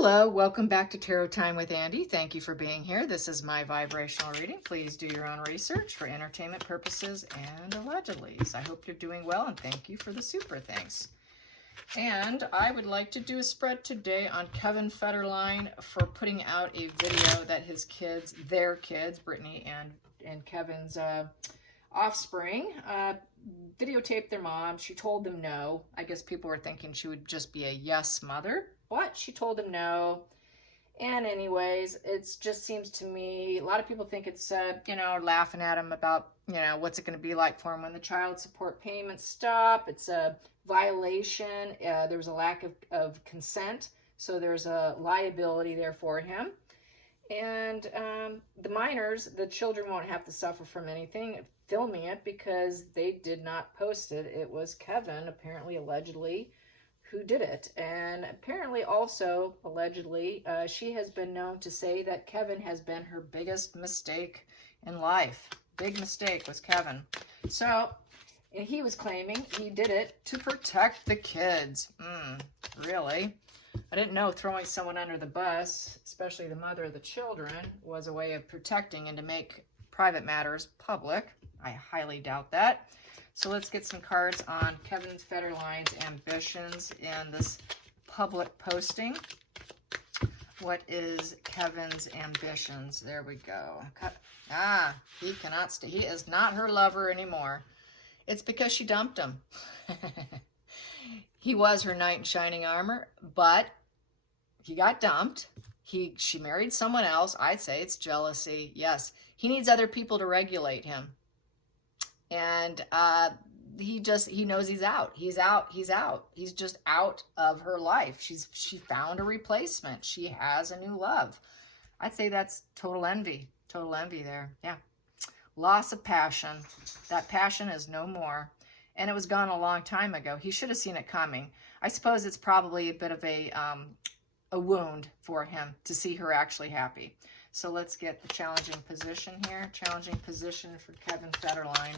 Hello, welcome back to Tarot Time with Andy. Thank you for being here. This is my vibrational reading. Please do your own research for entertainment purposes and allegedly. I hope you're doing well and thank you for the super thanks. And I would like to do a spread today on Kevin Federline for putting out a video that his kids, their kids, Brittany and Kevin's offspring, videotaped their mom. She told them no. I guess people were thinking she would just be a yes mother, but she told them no. And anyways, it just seems to me, a lot of people think it's, laughing at him about, what's it going to be like for him when the child support payments stop. It's a violation. There was a lack of consent, so there's a liability there for him. And the minors, the children won't have to suffer from anything filming it because they did not post it. It was Kevin, apparently, allegedly, who did it. And apparently also, allegedly, she has been known to say that Kevin has been her biggest mistake in life. Big mistake was Kevin. So, and he was claiming he did it to protect the kids. Really? I didn't know throwing someone under the bus, especially the mother of the children, was a way of protecting and to make private matters public. I highly doubt that. So let's get some cards on Kevin Federline's ambitions in this public posting. What is Kevin's ambitions? There we go. He cannot stay. He is not her lover anymore. It's because she dumped him. He was her knight in shining armor, but he got dumped. She married someone else. I'd say it's jealousy. Yes, he needs other people to regulate him. And he knows he's out. He's out. He's just out of her life. She found a replacement. She has a new love. I'd say that's total envy. Total envy there. Yeah. Loss of passion. That passion is no more. And it was gone a long time ago. He should have seen it coming. I suppose it's probably a bit of a wound for him to see her actually happy. So let's get the challenging position here. Challenging position for Kevin Federline.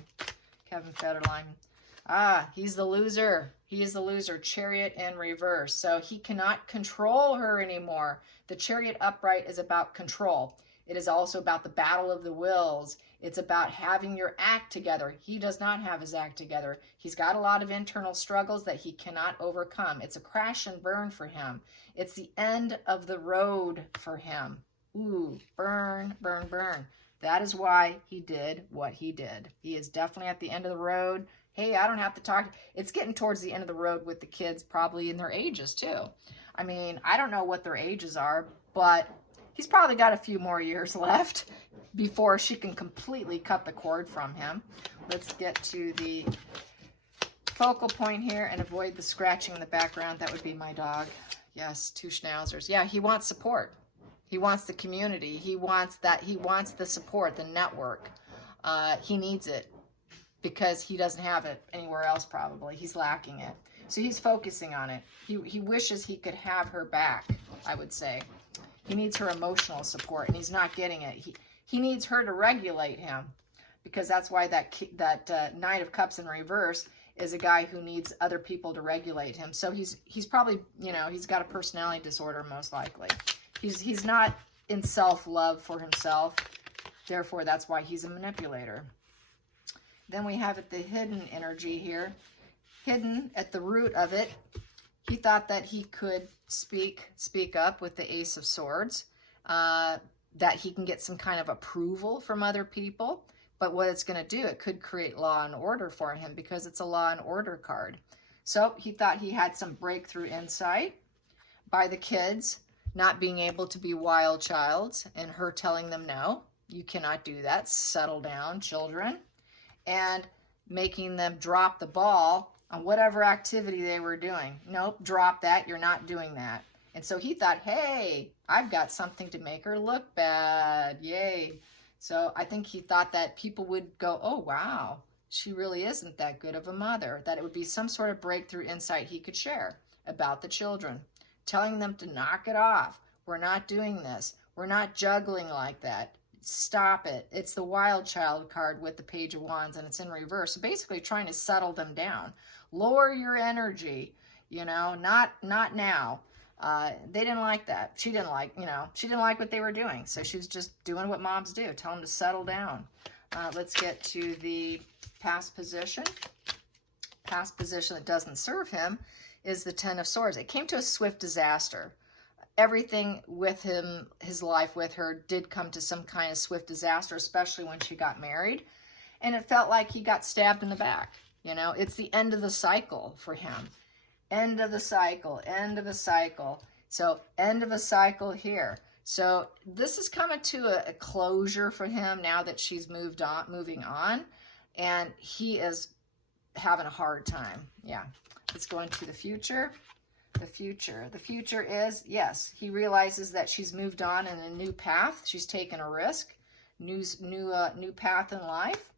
Kevin Federline. He's the loser. He is the loser. Chariot in reverse. So he cannot control her anymore. The Chariot upright is about control. It is also about the battle of the wills. It's about having your act together. He does not have his act together. He's got a lot of internal struggles that he cannot overcome. It's a crash and burn for him. It's the end of the road for him. Ooh, burn, burn, burn. That is why he did what he did. He is definitely at the end of the road. Hey, I don't have to talk. It's getting towards the end of the road with the kids, probably in their ages too. I mean, I don't know what their ages are, but he's probably got a few more years left before she can completely cut the cord from him. Let's get to the focal point here and avoid the scratching in the background. That would be my dog. Yes, two schnauzers. Yeah, he wants support. He wants the community. He wants that. He wants the support, the network. He needs it because he doesn't have it anywhere else probably. He's lacking it. So he's focusing on it. He wishes he could have her back, I would say. He needs her emotional support, and he's not getting it. He needs her to regulate him, because that's why that Knight of Cups in reverse is a guy who needs other people to regulate him. So he's probably, he's got a personality disorder most likely. He's not in self-love for himself. Therefore, that's why he's a manipulator. Then we have the hidden energy here. Hidden at the root of it. He thought that he could speak up with the Ace of Swords, that he can get some kind of approval from other people. But what it's going to do, it could create law and order for him because it's a law and order card. So he thought he had some breakthrough insight by the kids not being able to be wild childs and her telling them, no, you cannot do that. Settle down, children. And making them drop the ball on whatever activity they were doing. Nope, drop that. You're not doing that. And so he thought, hey, I've got something to make her look bad. Yay. So I think he thought that people would go, oh, wow, she really isn't that good of a mother. That it would be some sort of breakthrough insight he could share about the children, telling them to knock it off. We're not doing this. We're not juggling like that. Stop it. It's the wild child card with the Page of Wands, and it's in reverse. So basically trying to settle them down. Lower your energy, not now. They didn't like that. She didn't like, she didn't like what they were doing. So she was just doing what moms do. Tell them to settle down. Let's get to the past position. Past position that doesn't serve him is the Ten of Swords. It came to a swift disaster. Everything with him, his life with her, did come to some kind of swift disaster, especially when she got married. And it felt like he got stabbed in the back. It's the end of the cycle for him. End of the cycle, end of a cycle. So end of a cycle here. So this is coming to a closure for him now that she's moving on. And he is having a hard time. Yeah. Let's go into the future. The future is, yes, he realizes that she's moved on in a new path. She's taken a risk, new path in life,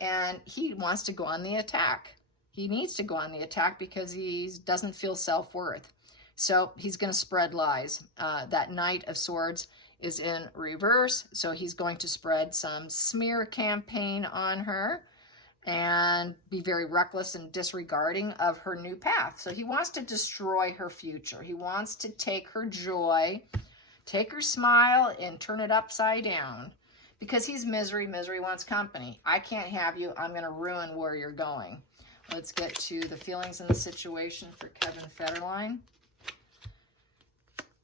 and he wants to go on the attack. He needs to go on the attack because he doesn't feel self-worth. So he's going to spread lies. That Knight of Swords is in reverse, so he's going to spread some smear campaign on her and be very reckless and disregarding of her new path. So he wants to destroy her future. He wants to take her joy, take her smile, and turn it upside down. Because he's misery. Misery wants company. I can't have you. I'm going to ruin where you're going. Let's get to the feelings and the situation for Kevin Federline.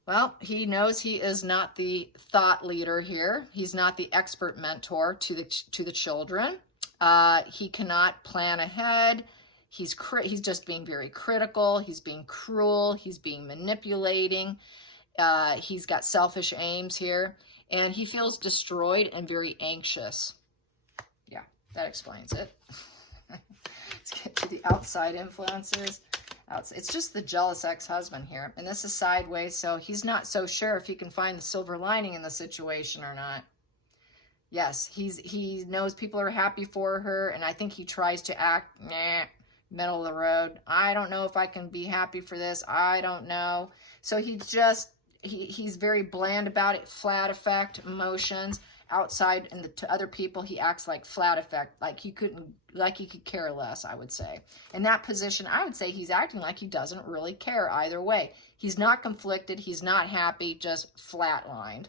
Well, he knows he is not the thought leader here. He's not the expert mentor to the children. He cannot plan ahead. He's just being very critical. He's being cruel. He's being manipulating. He's got selfish aims here. And he feels destroyed and very anxious. Yeah, that explains it. Let's get to the outside influences. It's just the jealous ex-husband here. And this is sideways, so he's not so sure if he can find the silver lining in the situation or not. Yes, he knows people are happy for her, and I think he tries to act, middle of the road. I don't know if I can be happy for this. I don't know. So he's very bland about it, flat effect emotions. Outside and to other people, he acts like flat effect, like he could care less, I would say. In that position, I would say he's acting like he doesn't really care either way. He's not conflicted. He's not happy, just flatlined.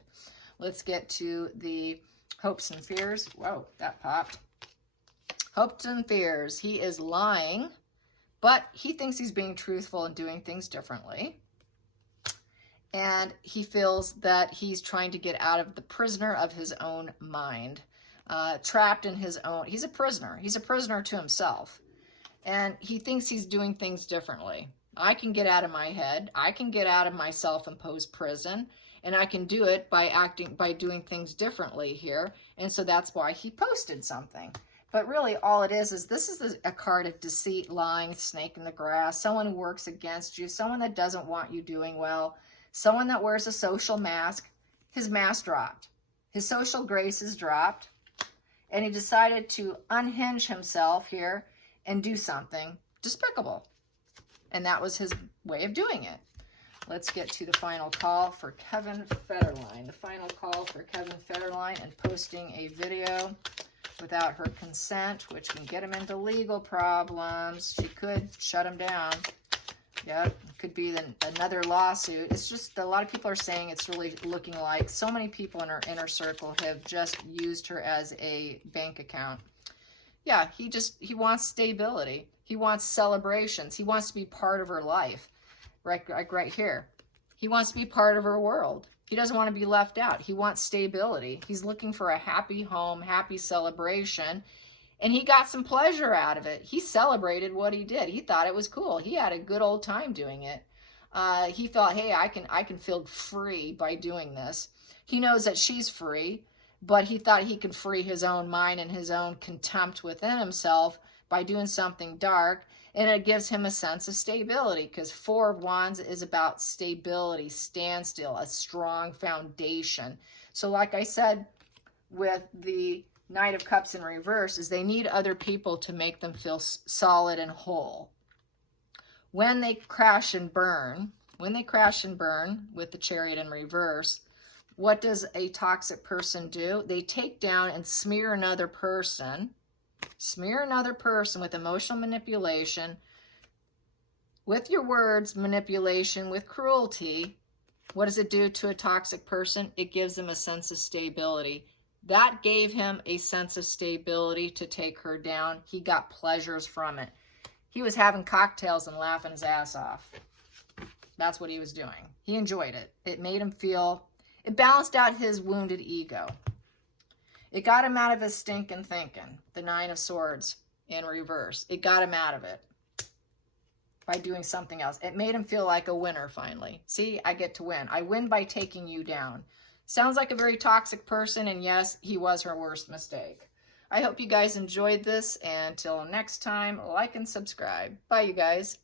Let's get to the hopes and fears. Whoa, that popped. Hopes and fears. He is lying, but he thinks he's being truthful and doing things differently. And he feels that he's trying to get out of the prisoner of his own mind, trapped in his own. He's a prisoner. He's a prisoner to himself. And he thinks he's doing things differently. I can get out of my head. I can get out of my self-imposed prison. And I can do it by doing things differently here. And so that's why he posted something. But really all it is this is a card of deceit, lying, snake in the grass, someone who works against you, someone that doesn't want you doing well. Someone that wears a social mask. His mask dropped. His social graces dropped. And he decided to unhinge himself here and do something despicable. And that was his way of doing it. Let's get to the final call for Kevin Federline. The final call for Kevin Federline and posting a video without her consent, which can get him into legal problems. She could shut him down. Yep, could be another lawsuit. It's just a lot of people are saying it's really looking like so many people in her inner circle have just used her as a bank account. Yeah, he wants stability. He wants celebrations. He wants to be part of her life. Right here. He wants to be part of her world. He doesn't want to be left out. He wants stability. He's looking for a happy home, happy celebration. And he got some pleasure out of it. He celebrated what he did. He thought it was cool. He had a good old time doing it. He thought, hey, I can feel free by doing this. He knows that she's free, but he thought he could free his own mind and his own contempt within himself by doing something dark. And it gives him a sense of stability because Four of Wands is about stability, standstill, a strong foundation. So like I said, with the Knight of Cups in reverse, is they need other people to make them feel solid and whole. When they crash and burn with the Chariot in reverse, what does a toxic person do? They take down and smear another person with emotional manipulation, with your words, manipulation, with cruelty, what does it do to a toxic person? It gives them a sense of stability. That gave him a sense of stability to take her down. He got pleasures from it. He was having cocktails and laughing his ass off. That's what he was doing. He enjoyed it. It made him feel, it balanced out his wounded ego. It got him out of his stinking thinking. The Nine of Swords in reverse. It got him out of it by doing something else. It made him feel like a winner finally. See, I get to win. I win by taking you down. Sounds like a very toxic person, and yes, he was her worst mistake. I hope you guys enjoyed this, and until next time, like and subscribe. Bye, you guys.